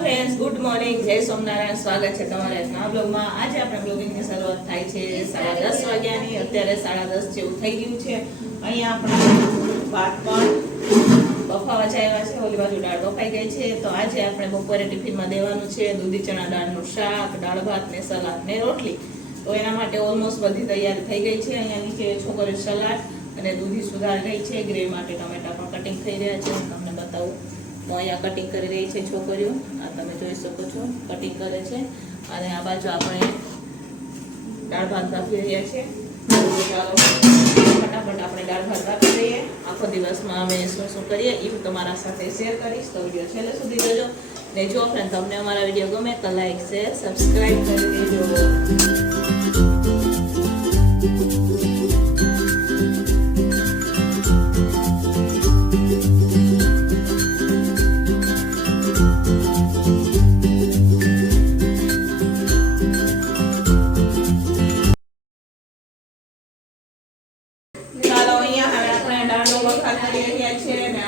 Friends good morning જય સોમનારાયણ. સ્વાગત છે તમારા આજના બ્લોગમાં. આજે આપણે બ્લોગિંગની શરૂઆત થાય છે સાડા દસ વાગ્યાની. અત્યારે સાડા દસ જેવું થઈ ગયું છે. અહીંયા આપણે ભાત પણ બફાવા ચાવ્યા છે. ઓલી બાજુ દાળ બફાઈ ગઈ છે. તો આજે આપણે બપોરે ટિફિનમાં દેવાનું છે. દૂધી, ચણા, દાળનું શાક, દાળ ભાત ને સલાડ ને રોટલી. તો એના માટે ઓલમોસ્ટ બધી તૈયારી થઈ ગઈ છે. અહીંયા નીચે છોકરીઓ સલાડ અને દૂધી સુધાર ગઈ છે. ગ્રે માટે ટમેટા પણ કટિંગ થઈ રહ્યા છે. તમને બતાવું. તો અહીંયા કટિંગ કરી રહી છે છોકરીઓ. આ તમે જોઈ શકો છો કટિંગ કરે છે. અને આ બાજુ આપણે દાળ ભાત રાખી રહ્યા છીએ. ફટાફટ આપણે દાળ ભાત રાખી દઈએ. આખો દિવસમાં અમે શું શું કરીએ એ હું તમારા સાથે શેર કરીશ. તો વીડિયો છેલ્લે સુધી જોજો. ને જો ફ્રેન્ડ તમને અમારા વીડિયો ગમે તો લાઈક શેર સબસ્ક્રાઈબ કરી દેજો.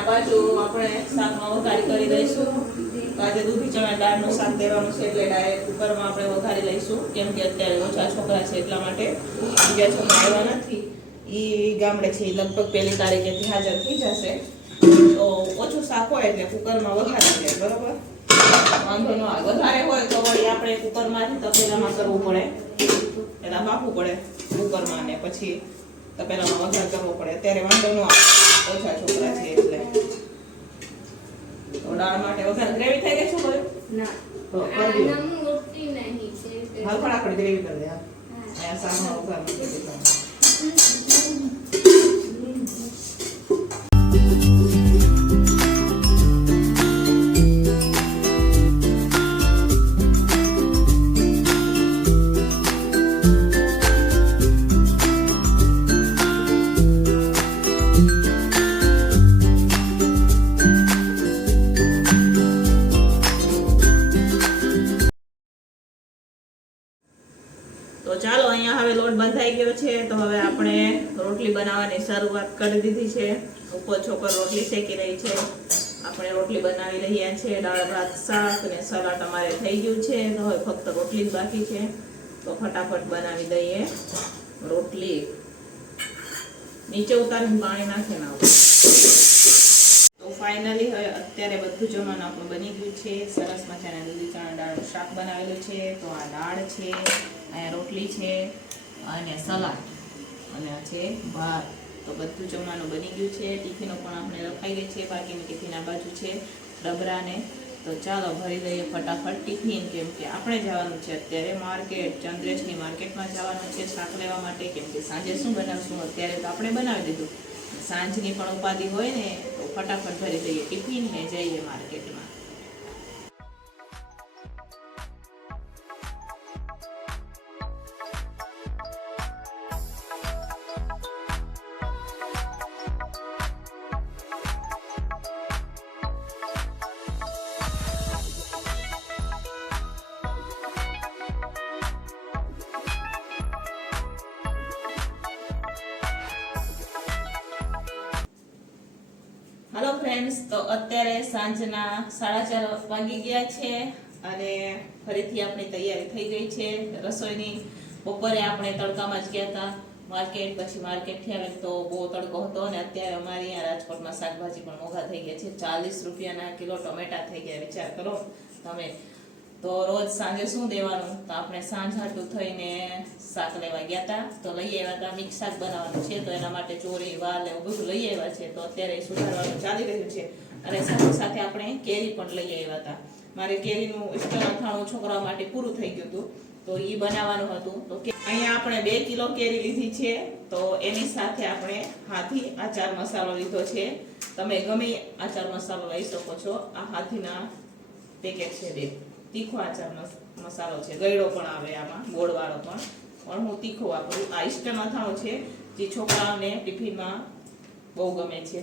બાજુ આપણે શાકમાં વઘારી કરી દઈશું. તો આજે દૂધી ચણા દાળનું શાક દેવાનું છે એટલે ડાયરેક્ટ કુકરમાં આપણે વઘારી લઈશું. કેમ કે અત્યારે ઓછા છોકરા છે એટલા માટે બીજા છોકરા આવ્યા નથી. એ ગામડે છે લગભગ પહેલી તારીખેથી હાજર થઈ જશે. તો ઓછું શાક હોય એટલે કુકરમાં વઘારી લે, બરાબર? વાંધો ન આવે. વધારે હોય તો વળી આપણે કુકરમાંથી તપેલામાં કરવું પડે. એના બાફવું પડે કુકરમાં ને પછી તપેલામાં વઘાર કરવો પડે. અત્યારે વાંધો ન આવે. ઓછા છોકરા છે. દાળ માટે વઘાર ગ્રેવી થઈ ગઈ શું કર્યું ના. તો કરી દો. મોટી નહીં છે. હાલ આપણે ગ્રેવી કરી દે હા. અહીંયા શાકનો વઘાર મૂકી શરૂઆત કરી દીધી છે. ઉપર છોકર રોટલી શેકી રહી છે. આપણે રોટલી બનાવી રહ્યા છીએ દાળ, ભાત, શાક અને સલાડ અમારે થઈ ગયું છે. તો હવે ફક્ત રોટલી જ બાકી છે. તો ફટાફટ બનાવી દઈએ રોટલી. નીચે ઉતારીને પાણી નાખે ના તો ફાઇનલી હવે અત્યારે બધું જમવાનું આપણું બની ગયું છે. સરસ મજાના દૂધી ચણા દાળનું શાક બનાવેલું છે. તો આ દાળ છે, અહીંયા રોટલી છે અને સલાડ. અને છે ભાત. તો બધું જમવાનું બની ગયું છે. ટિફિનો પણ આપણે રખાઈ ગઈ છે. બાકીની ટિફિન આ બાજુ છે ડબરાને તો ચાલો ભરી દઈએ ફટાફટ ટિફિન, કેમ કે આપણે જવાનું છે અત્યારે માર્કેટ, ચંદ્રેશની માર્કેટમાં જવાનું છે શાક લેવા માટે, કેમ કે સાંજે શું બનાવશું અત્યારે તો આપણે બનાવી દીધું. સાંજની પણ ઉપાધિ હોય ને, તો ફટાફટ ભરી દઈએ ટિફિન જઈએ માર્કેટમાં. હાલો ફ્રેન્ડ્સ તો અત્યારે સાંજના સાડા ચાર વાગી ગયા છે અને ફરીથી આપણી તૈયારી થઈ ગઈ છે. રસોઈની બપોરે આપણે તડકામાં જ ગયા હતા. માર્કેટ પછી માર્કેટથી આવે તો બહુ તડકો હતો અને અત્યારે અમારે અહીંયા રાજકોટમાં શાકભાજી પણ મોંઘા થઈ ગયા છે. ચાલીસ રૂપિયાના કિલો ટમેટા થઈ ગયા, વિચાર કરો. તમે તો રોજ સાંજે શું દેવાનું? તો આપણે સાંજ હાટું થઈને શાક લેવા ગયા હતા તો લઈ આવ્યા હતા મિક્સ શાક બનાવવાનું છે. તો એના માટે ચોરી વાલ એવું બધું લઈ આવ્યા છે. તો અત્યારે સુધારવાનું ચાલી રહ્યું છે. અને સાથે સાથે આપણે કેરી પણ લઈ આવ્યા હતા મારે કેરીનું ઇસ્ટર અથાણું છોકરાઓ માટે પૂરું થઈ ગયું હતું. તો એ બનાવવાનું હતું. તો અહીંયા આપણે બે કિલો કેરી લીધી છે. તો એની સાથે આપણે હાથી આચાર મસાલો લીધો છે. તમે ગમે આચાર મસાલો લઈ શકો છો. આ હાથીના પેકેટ છે બે. તીખો આચાર મસ- મસાલો છે. ગળ્યો પણ આવે આમાં, ગોળવાળો પણ. પણ હું તીખો વાપરું. આ ઇસ્ટર્ન અથાણું છે, જે છોકરાઓને ટિફિનમાં બહુ ગમે છે.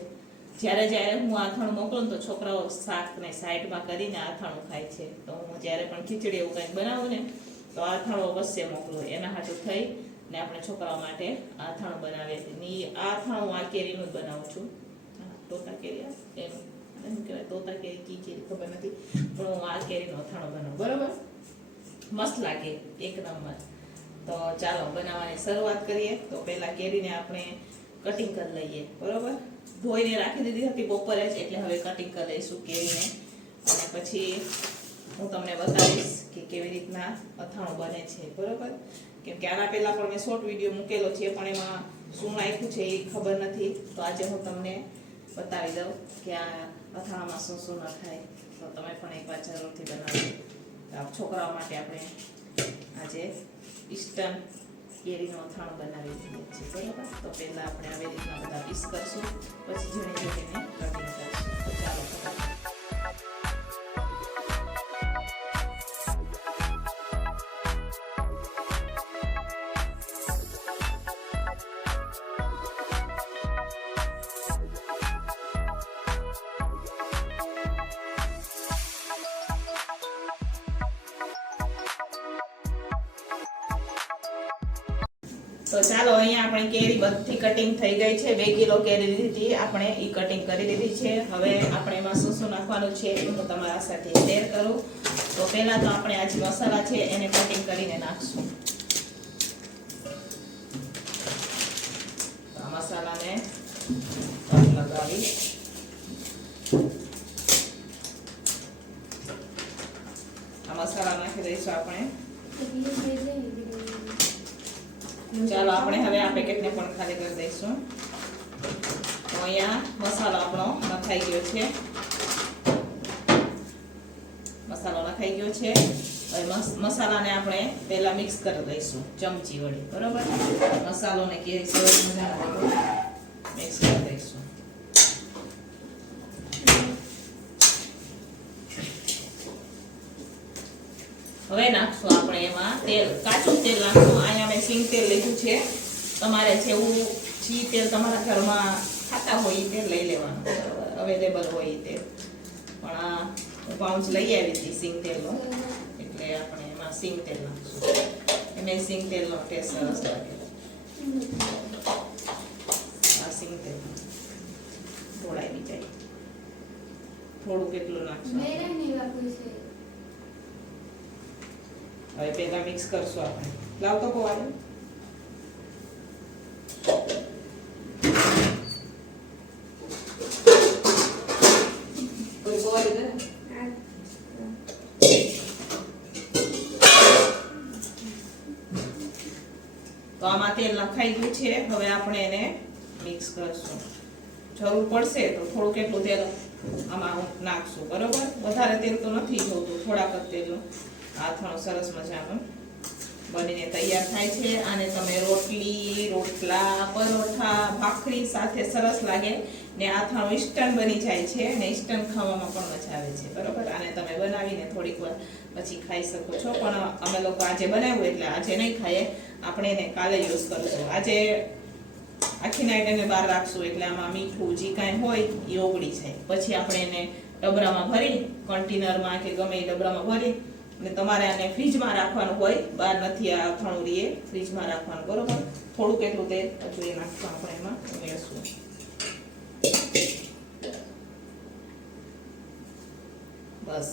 જ્યારે જ્યારે હું આથાણું મોકલું તો છોકરાઓ શાકને સાઈડમાં કરીને આથાણું ખાય છે. તો હું જ્યારે પણ ખીચડી એવું કંઈક બનાવું ને, તો આથાણું અવશ્ય મોકલું. એના હાટું થઈ ને આપણે છોકરાઓ માટે આથાણું બનાવીએ છીએ. આ અથાણું આ કેરીનું જ બનાવું છું. ટોટા કેરી એનું. એમ કહેવાય, તોતા કેરી કી કેરી ખબર નથી, પણ હું આ કેરીનો અથાણો બનાવું, બરાબર? મસ્ત લાગે એક નંબર તો ચાલો, બનાવવાની શરૂઆત કરીએ. તો પહેલાં કેરીને આપણે કટિંગ કરી લઈએ, બરાબર? ધોઈને રાખી દીધી હતી બપોરે જ, એટલે હવે કટિંગ કરી લઈશું કેરીને. અને પછી હું તમને બતાવીશ કે કેવી રીતના અથાણું બને છે, બરાબર? કેમ કે આના પહેલાં પણ મેં શોર્ટ વીડિયો મૂકેલો છે, પણ એમાં શું નાખ્યું છે એ ખબર નથી. તો આજે હું તમને બતાવી દઉં કે આ અથાણામાં શું શું નખાય તો તમે પણ એકવાર જરૂરથી બનાવો છોકરાઓ માટે આપણે આજે ઈસ્ટર્ન કેરીનું અથાણું બનાવી દઈએ છીએ બરાબર? તો પહેલાં આપણે આવી રીતના બધા પીસ કરશું, પછી ઝીણી ઝીણીને કટિંગ કરશું. તો ચાલો તો ચાલો અહીંયા આપણે કેરી બધી કટિંગ થઈ ગઈ છે. બે કિલો કેરી લીધી હતી. આપણે એ કટિંગ કરી લીધી છે. હવે આપણે એમાં શું શું નાખવાનું છે એ હું તમારા સાથે શેર કરું. તો પહેલાં તો આપણે આ જે મસાલા છે એને કટિંગ કરીને નાખશું. આ મસાલાને લગાવી. આ મસાલા નાખી દઈશું આપણે. ચાલો આપણે હવે આ પેકેટને પણ ખાલી કરી દઈશું. તો અહીંયા મસાલો આપણો નખાઈ ગયો છે. મસાલો નખાઈ ગયો છે. હવે મસાલાને આપણે પહેલા મિક્સ કરી દઈશું, ચમચી વડે. બરોબર? મસાલોને મજાનો મિક્સ કરી દઈશું. હવે નાખશું આપણે એમાં તેલ. કાચું તેલ નાખશું. અહીંયા મેં સિંગ તેલ લીધું છે. તમારે જેવું જે તેલ તમારા ઘરમાં ખાતા હોય એ તેલ લઈ લેવાનું. અવેલેબલ હોય એ તેલ. પણ આ હું પાઉચ લઈ આવી હતી સિંગ તેલનું. એટલે આપણે એમાં સિંગ તેલ નાખશું. એમાં સિંગ તેલનો ટેસ્ટ સરસ લાગે. આ સિંગ તેલ ઢોળાઈ જાય. થોડું કેટલું નાખશું હવે પહેલા મિક્સ કરશું આપણે. લાવ તો કોવાનું કોઈ કોવાલી દે ને. તો આમાં તેલ નખાઈ ગયું છે. હવે આપણે એને મિક્સ કરશું. જરૂર પડશે તો થોડું કેટલું તેલ આમાં નાખશું. બરોબર? વધારે તેલ તો નથી જોતું. થોડાક જ તેલનું આથાણું સરસ મજાનું બનીને તૈયાર થાય છે. અને તમે રોટલી, રોટલા, પરોઠા, ભાખરી સાથે સરસ લાગે ને આથાણું ઇસ્ટન બની જાય છે અને ઇસ્ટન ખાવામાં પણ મજા આવે છે. બરોબર? આને તમે બનાવીને થોડીક વાર પછી ખાઈ શકો છો. પણ અમે લોકો આજે બનાવ્યું એટલે આજે નહીં ખાઈએ. આપણે એને કાલે યુઝ કરશું. આજે આખી નાઈટ એને બહાર રાખશું એટલે આમાં મીઠું જે કાંઈ હોય એ ઓગળી જાય. પછી આપણે એને ડબરામાં ભરી કન્ટેનરમાં કે ગમે એ ડબરામાં ભરી અને તમારે આને ફ્રીજમાં રાખવાનું હોય, બહાર નથી આ અથાણું ફ્રીજમાં રાખવાનું, બરોબર? થોડુંક એટલું તેલ હજુ એ નાખશું આપણે એમાં ઉમેરશું બસ.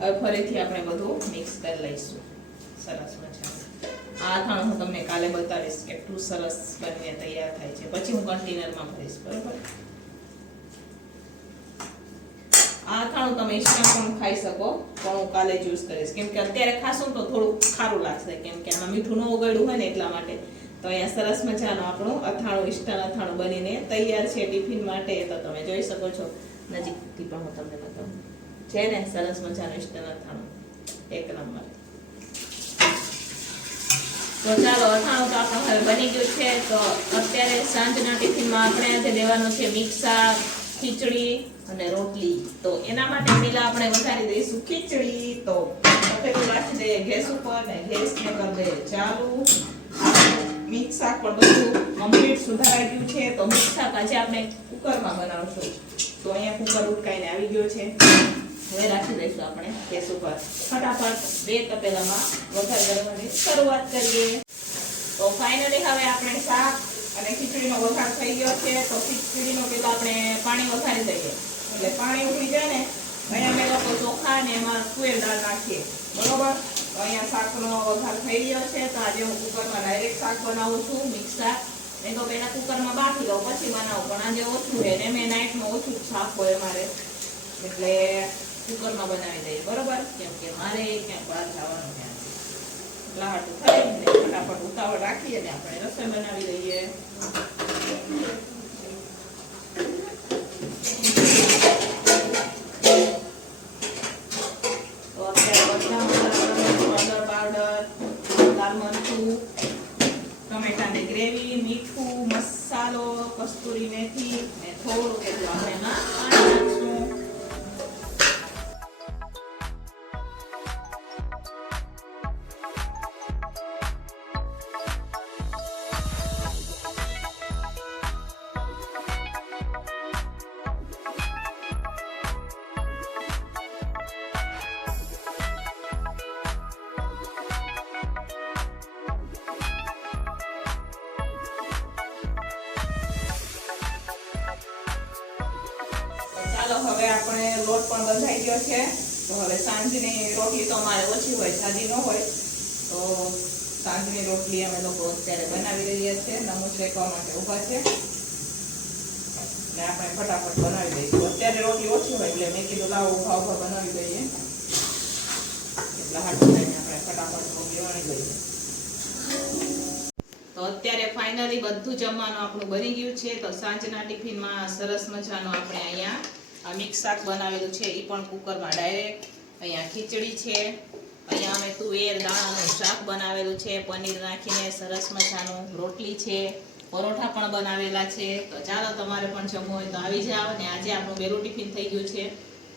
હવે ફરીથી આપણે બધું મિક્સ કરી લઈશું. સરસ મજા આ અથાણું હું તમને કાલે બતાવીશ કેટલું સરસ બનીને તૈયાર થાય છે. પછી હું કન્ટેનરમાં ભરીશ, બરોબર આ અથાણું તમે ઇન્સ્ટન્ટ પણ ખાઈ શકો, પણ હું કાલે જ યુઝ કરીશ. કેમ કે અત્યારે ખાશો તો થોડું ખારું લાગશે, કેમ કે આમાં મીઠું ન ઓગળ્યું હોય ને એટલા માટે. તો અહીંયા સરસ મજાનું આપણું અથાણું ઇન્સ્ટન્ટ અથાણું બનીને તૈયાર છે ટિફિન માટે, તો તમે જોઈ શકો છો. નજીકથી પણ હું તમને બતાવું. છે ને સરસ મજાનું ઇન્સ્ટન્ટ અથાણું. એક નંબર. તો ચાલો, અથાણું તો આપણું હવે બની ગયું છે. તો અત્યારે સાંજના ટિફિનમાં આપણે આજે દેવાનું છે મિક્સા ખીચડી અને રોટલી. તો એના માટે પેલા આપણે વઘારી દઈશું ખીચડી. તો તપેલું રાખી દઈએ ગેસ ઉપર ને ગેસ ને કરી દઈએ ચાલુ. મિક્સ શાક પણ બધું કમ્પ્લીટ સુધારાઈ ગયું છે. તો મિક્સ શાક આજે આપણે કુકરમાં બનાવશું. તો અહીંયા કુકર ઉટકાઈને આવી ગયો છે. હવે રાખી દઈશું આપણે ગેસ ઉપર. ફટાફટ બે તપેલામાં વઘાર કરવાની શરૂઆત કરીએ. તો ફાઇનલી હવે આપણે શાક અને ખીચડીનો વઘાર થઈ ગયો છે. તો ખીચડીનો પેલા આપણે પાણી વઘારી દઈએ. એટલે પાણી ઉકળી જાય ને, અહીંયા અમે લોકો ચોખા ને એમાં તુવેર દાળ નાખીએ. બરોબર? અહીંયા શાકનો વઘાર થઈ ગયો છે, તો આજે હું કુકરમાં ડાયરેક્ટ શાક બનાવું છું મિક્સ શાક. નહીં તો પહેલાં કુકરમાં બાફી લઉં, પછી બનાવું, પણ આજે ઓછું છે ને, મેં નાઇટમાં ઓછું જ શાક હોય મારે એટલે કુકરમાં બનાવી દઈએ, બરોબર? કેમ કે મારે ક્યાંક બહાર જવાનું ત્યાં લાહટું થઈ ને ફટાફટ ઉતાવળ રાખીએ ને આપણે રસોઈ બનાવી દઈએ ચાલો, હવે આપણે લોટ પણ બંધાઈ ગયો છે. તો હવે સાંજની રોટલી તો અમારે ઓછી હોય સાદી ન હોય. તો સાંજની રોટલી અમે લોકો અત્યારે બનાવી રહ્યા છીએ નમો શેકવા માટે ઊભા છે. ને આપણે ફટાફટ બનાવી દઈશું. અત્યારે રોટલી ઓછી હોય એટલે મેં કીધું, લાવો, ઊભા ઊભા બનાવી દઈએ. એટલા હાટું આપણે ફટાફટ રોટલી વણી તો અત્યારે ફાઇનલી બધું જમવાનું આપણું બની ગયું છે. તો સાંજના ટિફિનમાં સરસ મજાનું આપણે અહીંયા આ મિક્સ શાક બનાવેલું છે એ પણ કુકરમાં ડાયરેક્ટ અહીંયા ખીચડી છે, અહીંયા અમે તુવેર, દાણાનું શાક બનાવેલું છે, પનીર નાખીને સરસ મજાનું રોટલી છે, પરોઠા પણ બનાવેલા છે. તો ચાલો તમારે પણ જમવું હોય તો આવી જાઓ ને આજે આપણું વહેલું ટિફિન થઈ ગયું છે.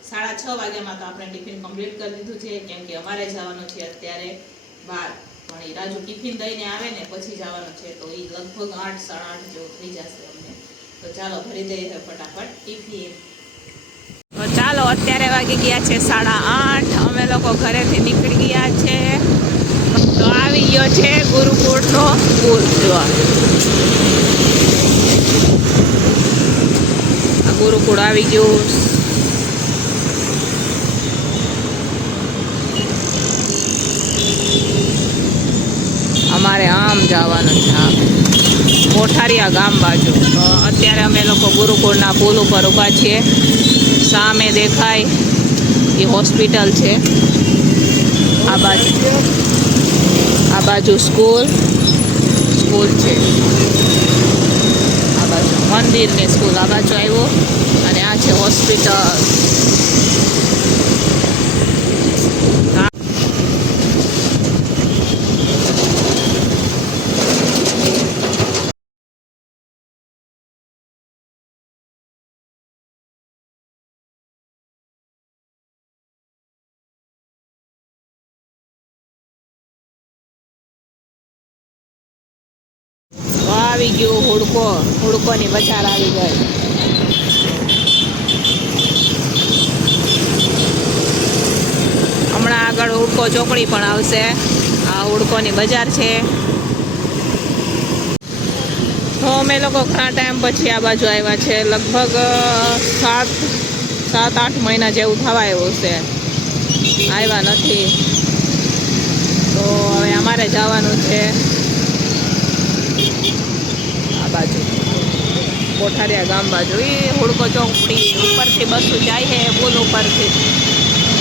સાડા છ વાગ્યામાં તો આપણે ટિફિન કમ્પ્લીટ કરી દીધું છે, કેમ કે અમારે જવાનું છે અત્યારે બાર. પણ એ રાજુ ટિફિન દઈને આવે ને પછી જવાનું છે, તો એ લગભગ આઠ, સાડા આઠ જેવું થઈ જશે અમને. તો ચાલો ભરી દઈએ ફટાફટ ટિફિન. ચાલો અત્યારે વાગી ગયા છે સાડા આઠ. અમે લોકો ઘરેથી નીકળી ગયા છે. તો આવી ગયો છે ગુરુકુળનો પુલ ગુરુકુળ આવી ગયું. અમારે આમ જવાનું છે આમ. ગામ બાજુ. અત્યારે અમે લોકો ગુરુકુળના પુલ ઉપર ઊભા છીએ. સામે દેખાય એ હોસ્પિટલ છે. આ બાજુ આ બાજુ સ્કૂલ સ્કૂલ છે. આ બાજુ મંદિરની સ્કૂલ, આ બાજુ આવ્યો અને આ છે હોસ્પિટલ તો આવી ગયો, હુડકો, હુડકોની બજાર આવી ગઈ. હમણાં આગળ હુડકો ચોકડી પણ આવશે. આ હુડકોની બજાર છે. તો અમે લોકો ઘણા ટાઈમ પછી આ બાજુ આવ્યા છે. લગભગ સાત સાત, આઠ મહિના જેવું થવા એવું છે. આવ્યા નથી. તો હવે અમારે જવાનું છે. બાજુ. કોઠારિયા ગામ બાજુ. એ હોડકો ચોકડી ઉપરથી બસો જાય છે પુલ ઉપરથી.